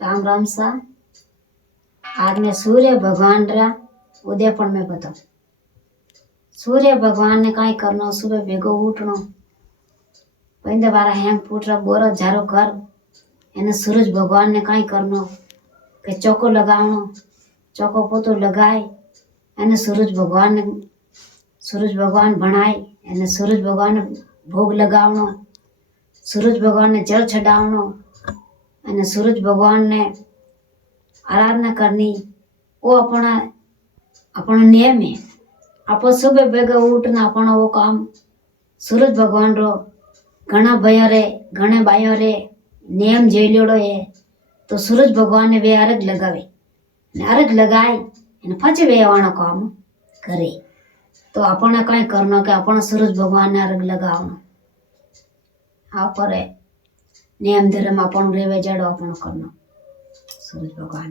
राम राम सा। आज मैं सूर्य भगवान रा उदयपन में बताऊं। सूर्य भगवान ने काई करनो, सुबह भेगो उठनो, पहिंदे बारा हैंग फूटरा बोरा झारो कर एने सूरज भगवान ने काई करनो के चौको लगावनो, चौको पोतो लगाए एने सूरज भगवान बनाए एने सूरज भगवान ने भोग लगावनो, सूरज भगवान ने जल चढ़ावनो एने सूरज भगवान ने आराधना करनी। वो अपना नियम है। आप सुबह बेगा उठना अपना वो काम सूरज भगवान रो घना भया रे घने बायो रे नियम जेलियोड़ो है। तो सूरज भगवान ने वे अर्घ लगावे ने अर्घ लगाए ने पछे वे वाणो काम करे। तो अपने कई करनो के अपना सूरज भगवान ने अर्घ लगावनो। आप नियम धर्म अपन रेवे जड़ो अपन करनो सूरज भगवान।